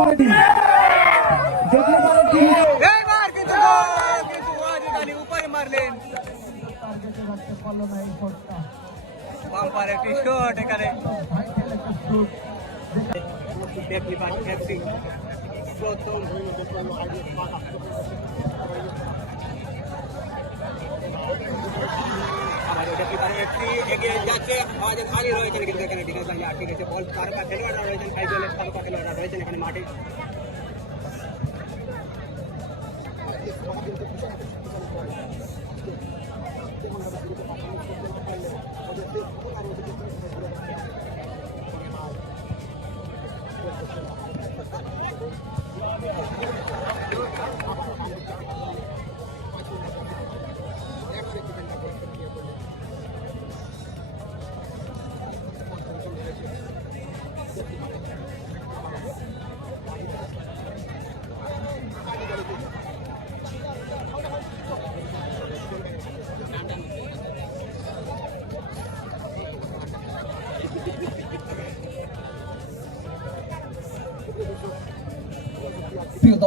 পারে টিম দেখতে পারে টিম এবার দেখলি পারে এফসি এগিয়ে যাচ্ছে ওয়াজিদ আলী রয়েছেন কিন্তু এখানে ঠিক আছে ঠিক আছে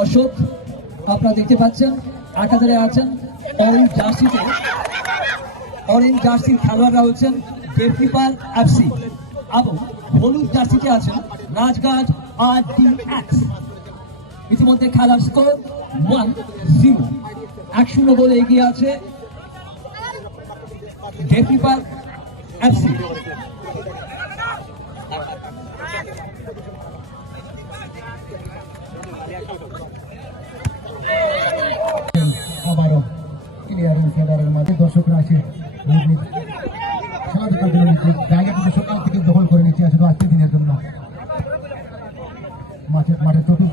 দর্শক আপনারা দেখতে পাচ্ছেন হাজারে আছেন অরেঞ্জ জার্সিতে। অরেঞ্জ জার্সির খেলোয়াড়রা হচ্ছেন গেটকিপার এফসি এবং হলুদ জার্সিতে আছেন রাজঘাট আর ডি এক্স ইতিমধ্যে খেলার স্কোর ওয়ান জিরো এক শূন্য গোলে এগিয়ে আছে গেটকিপার এফসি খেলার মাঝে দর্শকরা আছে করে নিচ্ছে। জায়গাটিকে সকাল থেকে দখল করে নিচ্ছে শুধু আজকের দিনের জন্য। মাঠের মাঠের চতুর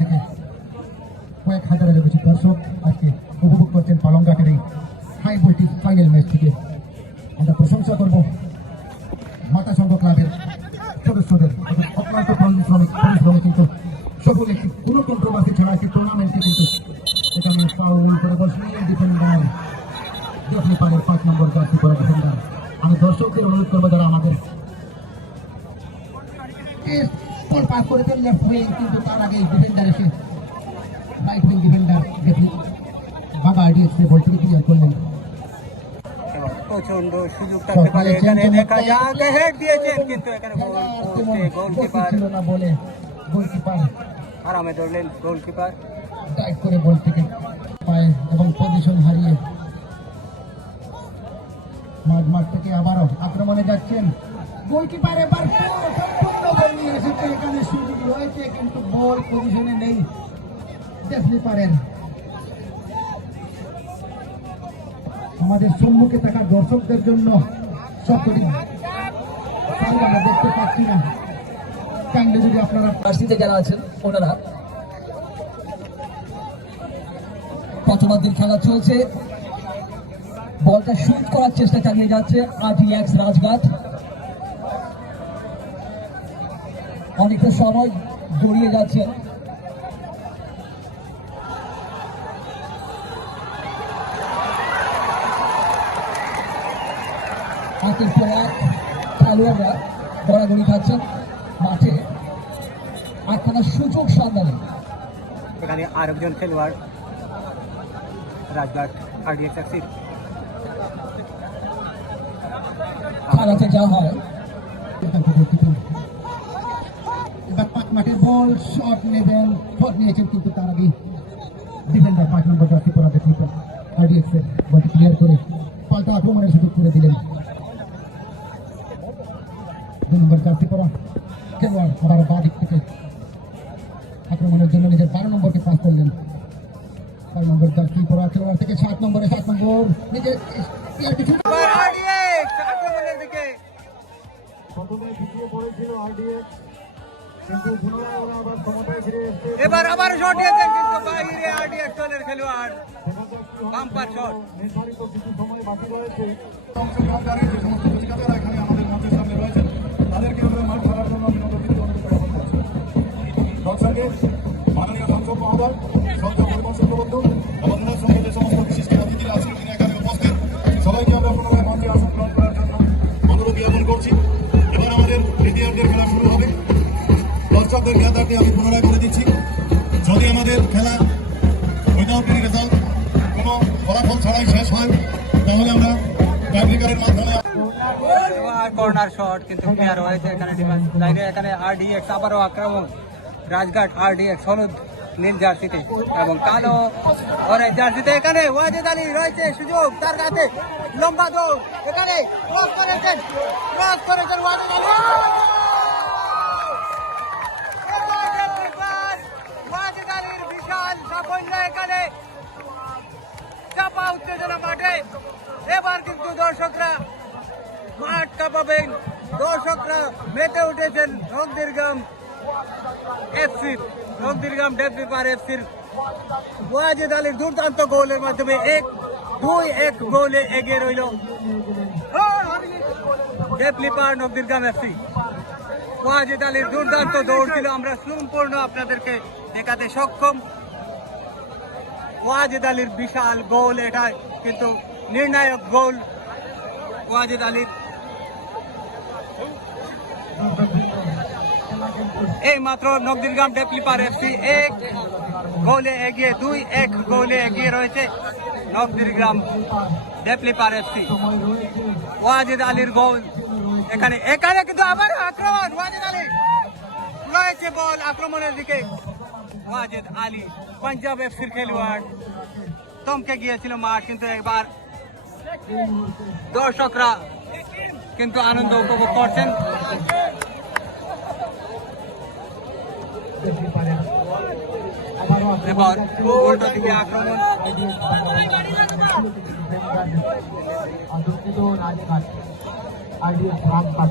কিন্তু তার আগে ডিফেন্ডার এসে রাইট ডিফেন্ডার বাবা বলটিকে ক্লিয়ার করলেন প্রচণ্ড সুযোগ থাকতে পারে এখানে দেখা যাক হেড দিয়েছেন কিন্তু এখানে গোল গোলকিপার। ছিল না বলে গোলকিপার। আরামে ধরলেন গোলকিপার। টাইট করে বলটিকে পায় এবং পজিশন হারিয়ে। মাঠ মাঠ থেকে আবারও আক্রমণে যাচ্ছেন। গোলকিপার এবার নিয়ে এসেছে, এখানে সুযোগ রয়েছে, কিন্তু বল পজিশনে নেই। পারেন। আমাদের সম্মুখে থাকা দর্শকদের জন্য আপনারা যারা আছেন খেলা চলছে। বলটা শুট করার চেষ্টা চালিয়ে যাচ্ছে আরডিএক্স রাজঘাট। অনেকটা সময় গড়িয়ে যাচ্ছে। একের পর এক খেলোয়াড়রা গড়াগড়ি খাচ্ছেন মাঠে। একখানা সুযোগ সন্ধানে। এখানে আরেকজন খেলোয়াড় রাজঘাট আরডিএক্স খেলাতে যা হয়। শট নেবেন শট নিয়েছেন কিন্তু তার আগে ডিফেন্ডার পাঁচ নম্বর জার্সি পরা দেখি আরডিএক্স এর বলটি ক্লিয়ার করে পাল্টা আক্রমণের সুযোগ করে দিলেন। দুই নম্বর জার্সি পরা খেলোয়াড় আবার বা দিক থেকে আক্রমণের জন্য নিজের বারো নম্বরকে পাস করলেন। বারো নম্বর জার্সি পরা খেলোয়াড় থেকে সাত নম্বরে সাত নম্বর নিজের প্রথমে পিছিয়ে পড়েছিল আরডিএক্স এবার আবার শট কিন্তু বাইরে আরডিএক্স দলের খেলোয়াড়। বাম্পার শট সমস্ত আমাদের তাদেরকে মাননীয় সংসদ সংসদ আপনাকে আমি পুনরায় বলে দিচ্ছি, যদি আমাদের খেলা উইদাউট এনি রেজাল্ট কোনো ফলাফল ছাড়াই শেষ হয়, তাহলে আমরা টাইব্রেকারের মাধ্যমে কর্নার শট কিন্তু ক্লিয়ার হয়েছে এখানে ডিফেন্স লাইনে এখানে আর ডি এক্স আবারও আক্রমণ। রাজঘাট আর ডি এক্স হলুদ, নীল জার্সিতে। এবং কালো ওরে জার্সিতে এখানে ওয়াজেদ আলী রয়েছে, সুযোগ তার কাছে লম্বা দৌড়, এখানে ক্রস করেছেন। ক্রস করেছেন ওয়াজেদ আলী। সাফল্য এখানে। চাপা উত্তেজনা মাঠে। এবার কিন্তু দর্শকরা মাঠ কাঁপাবেন দর্শকরা মেতে উঠেছেন এফসির নন্দীরগ্রাম ডেভিপার এফসির। ওয়াজেদ আলীর দুর্দান্ত গোলের মাধ্যমে এক, দুই, এক গোলে এগিয়ে রইল ডেভলিপার নন্দীরগ্রাম এফসি। ওয়াজেদ আলীর দুর্দান্ত দৌড় ছিল। আমরা সম্পূর্ণ আপনাদেরকে দেখাতে সক্ষম। ওয়াজেদ আলীর বিশাল গোল এটা কিন্তু নির্ণায়ক গোল ওয়াজেদ আলীর। এই মাত্র নবদিনগাম ডেপলিপার এফসি এক গোলে এগিয়ে দুই, এক গোলে এগিয়ে রয়েছে নবদিনগ্রাম ডেপলিপার এফসি। ওয়াজেদ আলীর গোল এখানে এখানে কিন্তু আবার আক্রমণ, ওয়াজেদ আলী। রয়েছে বল আক্রমণের দিকে। ওয়াজেদ আলী, পাঞ্জাব এফসির খেলোয়াড়। চমকে গিয়েছিল মাঠ কিন্তু একবার দর্শকরা কিন্তু আনন্দ উপভোগ করছেন। এবার আক্রমণ। রাজঘাট আইডিএস রামঘাট।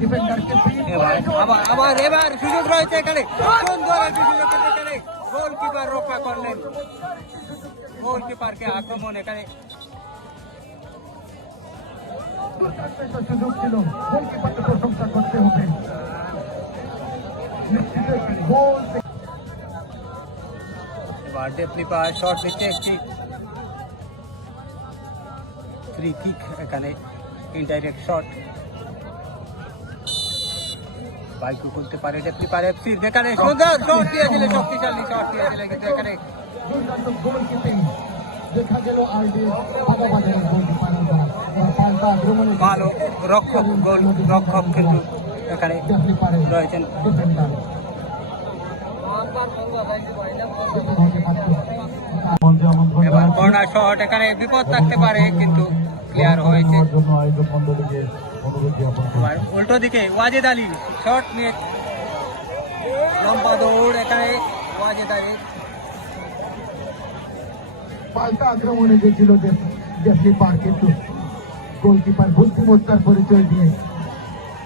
ডিফেন্ডারকে আবার আবার এবার সুযোগ রয়েছে এখানে। সুন্দর একটি সুযোগ এখানে। গোলকিপার রক্ষা করলেন। গোলকিপারকে আক্রমণ এখানে। সুযোগ ছিল। গোলকিপারকে প্রশংসা করতে হবে। গোল এবার ডেপলিপার শর্ট দিচ্ছে একটি। ফ্রি কিক এখানে। ইনডাইরেক্ট শট বাইক করতে পারে এফসি যেখানে সুন্দর শট দিয়েছিলেন শক্তিশালী শট দিয়েছিলেন কিন্তু এখানে ভালো রক্ষক গোল রক্ষক কিন্তু এখানে দেখতে পারে রয়েছেন। এবার কর্নার শট এখানে বিপদ থাকতে পারে কিন্তু ক্লিয়ার হয়েছে। জন্য আয়োজক মন্ডলীকে অনুরোধ জ্ঞাপন করি। এবার উল্টো দিকে ওয়াজেদ আলী শট নিয়ে লম্বা দৌড় এখানে ওয়াজেদ আলী পাল্টা আক্রমণে গেছিল জেফলি পার কিন্তু গোলকিপার বুদ্ধিমত্তার পরিচয় দিয়ে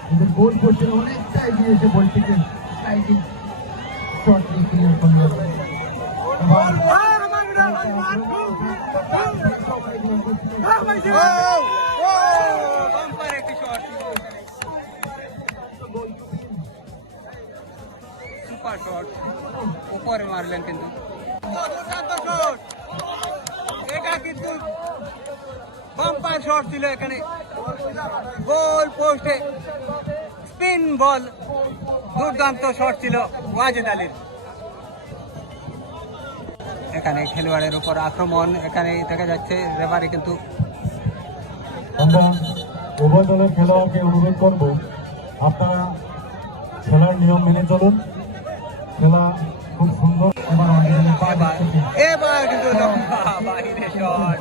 কিন্তু গোল পোস্টের অনেকটা এগিয়ে এসে বলটিকে স্লাইডিং শট দিয়ে ক্লিয়ার করল এবার শট উপরে মারলেন কিন্তু। এটা কিন্তু বাম্পার শট ছিল এখানে। গোল পোস্টে স্পিন বল দুর্দান্ত শট ছিল ওয়াজেদ আলীর। এখানে খেলোয়াড়ের উপর আক্রমণ এখানে দেখা যাচ্ছে রেফারি কিন্তু আমরা উভয় দলের খেলোয়াড়কে অনুরোধ করব আপনারা খেলার নিয়ম মেনে চলুন। খেলা খুব সুন্দর এবার অনেক এবার এবার কিন্তু লম্বা বাইরে শট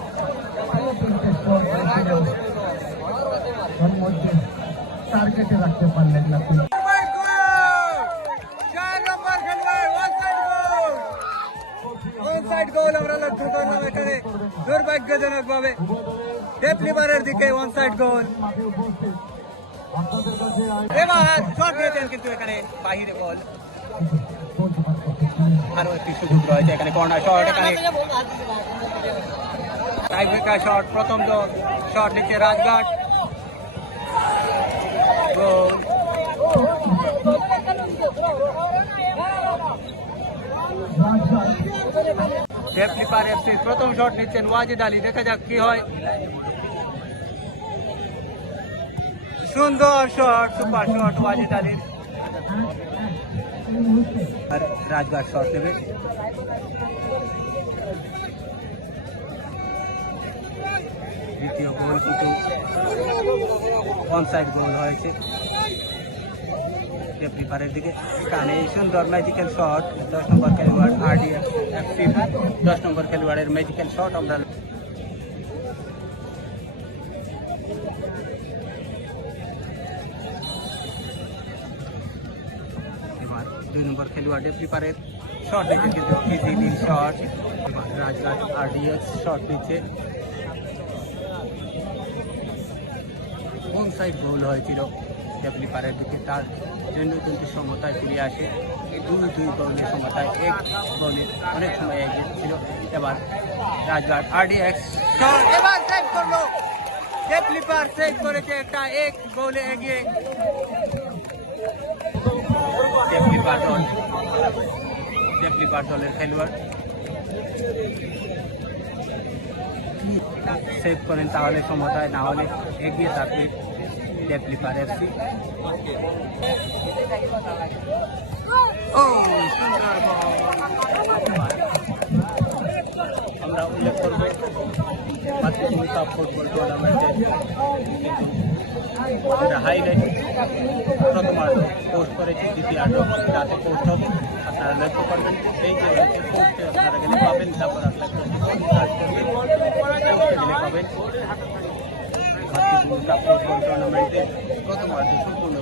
টার্গেটে রাখতে পারলেন না তিনি চার নম্বর খেলোয়াড় অনসাইড গোল আমরা লক্ষ্য করলাম এখানে দুর্ভাগ্যজনক ভাবে ডেপলিভারের দিকে অনসাইড গোল মাঠে উপস্থিত আপনাদের কাছে এবার শট দিয়েছেন কিন্তু এখানে বাহিরে বল গোলকিপার আরও একটি সুযোগ রয়েছে এখানে কর্নার শট এখানে টাইব্রেকার শট প্রথম শট নিচ্ছে রাজঘাট। ডেপলিপার প্রথম শট নিচ্ছেন ওয়াজিদ আলী দেখা যাক কি হয়। সুন্দর শট সুপার শট ওয়াজিদ আলীর আর রাজঘাট শট দেবে দ্বিতীয় গোল কিন্তু অনসাইড গোল হয়েছে। ডেপলিপারের দিকে এখানে সুন্দর ম্যাজিক্যাল শট দশ নম্বর খেলোয়াড় আর আরডিএফ এফসি দশ নম্বর খেলোয়াড়ের ম্যাজিক্যাল শট আমরা দুই নম্বর খেলোয়াড় ডেপলিপারের শট নিচ্ছে কিন্তু easy shot Rajghat RDF shot নিচ্ছে কোন সাইড গোল হয়েছিল ডেপলি পাড়ের দিকে তার জন্য কিন্তু সমতায় ফিরে আসে। দুই দুই গোলের সমতায়, এক গোলে অনেক সময় এগিয়ে ছিল। এবার রাজঘাট আরডিএক্স এবার সেভ করল। পার সেভ করেছে একটা এক গোলে এগিয়ে ডেপলি পার দল ডেপলি পার খেলোয়াড় সেভ করেন তাহলে সমতায়, না হলে এগিয়ে থাকবে। ডেপলিপার এফসি ও আমরা উল্লেখ করব। কাপ ফুটবল টুর্নামেন্টের আমরা হাইলাইট প্রথমার্ধ পোস্ট করেছি দ্বিতীয়ার্ধ যাতে পোস্ট হোক আপনারা লক্ষ্য করবেন এই যে পোস্টে আপনারা গেলে পাবেন, তারপর আপনার গেলে পাবেন। কাপ ফুটবল টুর্নামেন্টের সম্পূর্ণ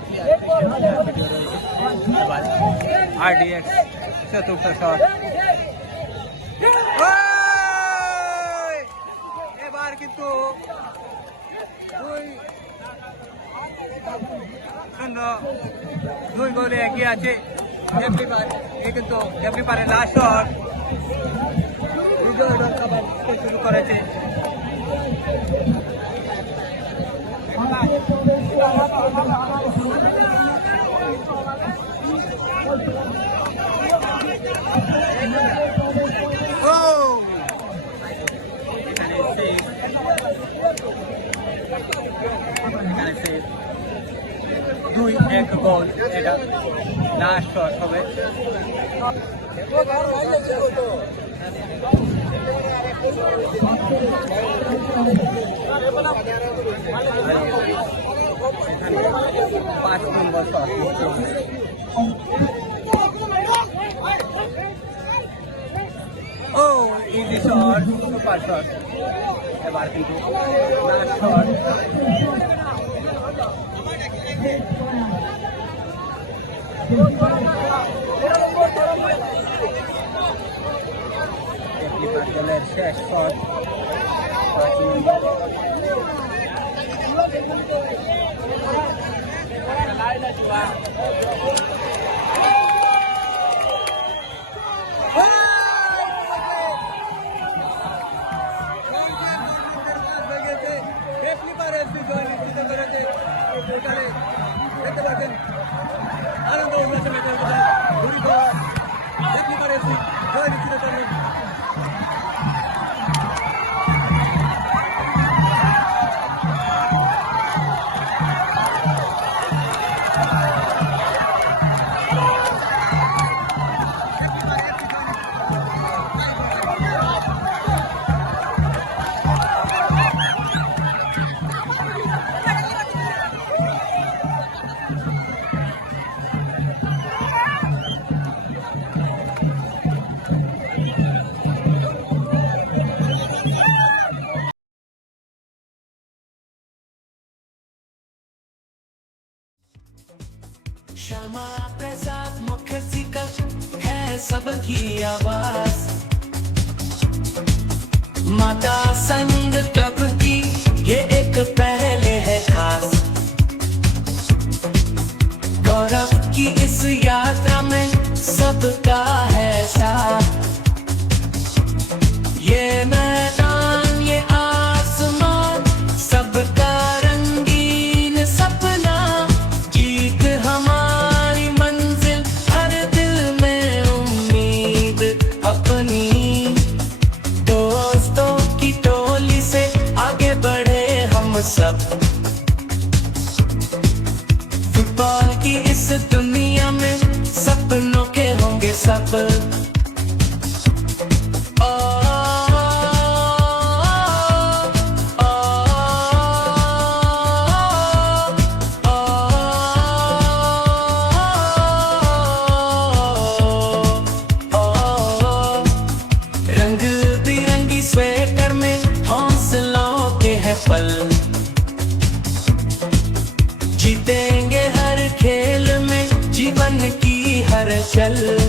এবার কিন্তু শূন্য দুই গোলে এগিয়ে আছে। এভরিবার এ কিন্তু এভরিবারের লাস্ট শট বিজয় রক্ষা করতে শুরু করেছে ও এখানে save। এখানে save। দুই এক গোল এটা লাস্ট শট হবে। পাঁচ নম্বর শট ও ইজি শট সুপার শট এবার কিন্তু লাস্ট শট দলের শেষ শট পাঁচ নম্বর আনন্দ ವಿಕ್ರೇತ शर्मा प्रसाद मुखर्जी का है सबकी आवाज़। माता संग प्रभु की ये एक पहले है खास। गौरव की इस यात्रा में सबका है साथ। पल। जीतेंगे हर खेल में जीवन की हर चल।